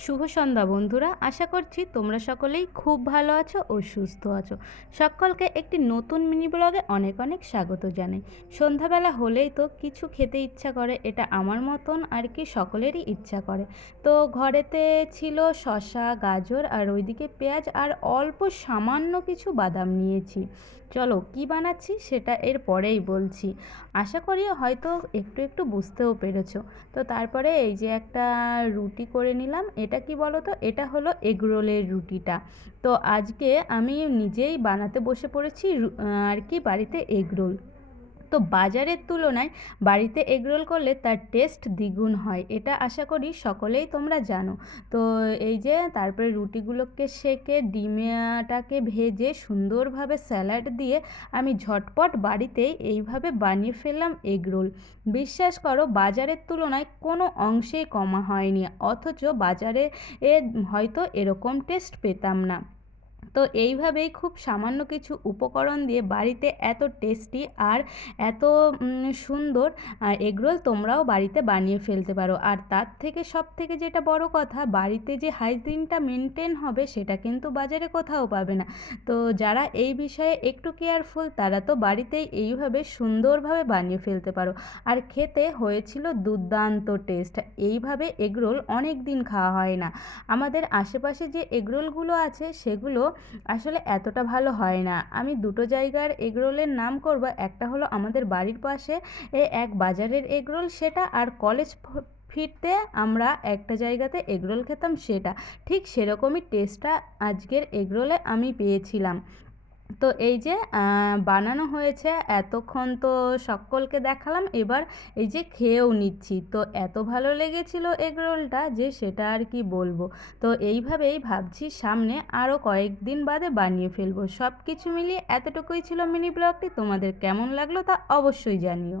শুভ সন্ধ্যা বন্ধুরা, আশা করছি তোমরা সকলেই খুব ভালো আছো ও সুস্থ আছো। সকলকে একটি নতুন মিনি ব্লগে অনেক অনেক স্বাগত জানাই। সন্ধ্যাবেলা হলেই তো কিছু খেতে ইচ্ছা করে, এটা আমার মতন আর কি সকলেরই ইচ্ছা করে। তো ঘরেতে ছিল শসা, গাজর আর ওইদিকে পেঁয়াজ আর অল্প সামান্য কিছু বাদাম নিয়েছি। চলো কি বানাচ্ছি সেটা এর পরেই বলছি। আশা করি হয়তো একটু একটু বুঝতেও পেরেছো। তো তারপরে এই যে একটা রুটি করে নিলাম। এটা কি বলো তো, এটা হলো এগরোলের রুটিটা। তো আজকে আমি নিজেই বানাতে বসে পড়েছি আর কি বাড়িতে এগরোল। তো বাজারের তুলনায় বাড়িতে এগরোল করলে তার টেস্ট দ্বিগুণ হয়, এটা আশা করি সকলেই তোমরা জানো। তো এই যে তারপরে রুটিগুলোকে সেঁকে ডিমটাকে ভেজে সুন্দরভাবে স্যালাড দিয়ে আমি ঝটপট বাড়িতেই এইভাবে বানিয়ে ফেললাম এগরোল। বিশ্বাস করো, বাজারের তুলনায় কোনো অংশেই কমা হয়নি, অথচ বাজারে হয়তো এরকম টেস্ট পেতাম না। তো এইভাবেই খুব সামান্য কিছু উপকরণ দিয়ে বাড়িতে এত টেস্টি আর এত সুন্দর এগরোল তোমরাও বাড়িতে বানিয়ে ফেলতে পারো। আর তার থেকে সব থেকে যেটা বড় কথা, বাড়িতে যে হাইজিনটা মেনটেন হবে সেটা কিন্তু বাজারে কোথাও পাবে না। তো যারা এই বিষয়ে একটু কেয়ারফুল তারা তো বাড়িতেই এইভাবে সুন্দরভাবে বানিয়ে ফেলতে পারো। আর খেতে হয়েছিল দুর্দান্ত টেস্ট। এইভাবে এগরোল অনেক দিন খাওয়া হয় না। আমাদের আশেপাশে যে এগরোলগুলো আছে সেগুলো আসলে এতটা ভালো হয় না। আমি দুটো জায়গার এগরোলের নাম করব, একটা হলো আমাদের বাড়ির পাশে এক বাজারের এগরোল সেটা, আর কলেজ ফিরতে আমরা একটা জায়গাতে এগরোল খেতাম সেটা। ঠিক সেরকমই টেস্টটা আজকের এগরোলে আমি পেয়েছিলাম। তো এই যে বানানো হয়েছে, এতক্ষণ তো সকলকে দেখালাম, এবার এই যে খেয়েও নিচ্ছি। তো এত ভালো লেগেছিল এগরোলটা যে সেটা আর কি বলবো। তো এইভাবেই ভাবছি সামনে আরও কয়েকদিন বাদে বানিয়ে ফেলবো। সব কিছু মিলিয়ে এতটুকুই ছিল মিনি ব্লগটি। তোমাদের কেমন লাগলো তা অবশ্যই জানিও।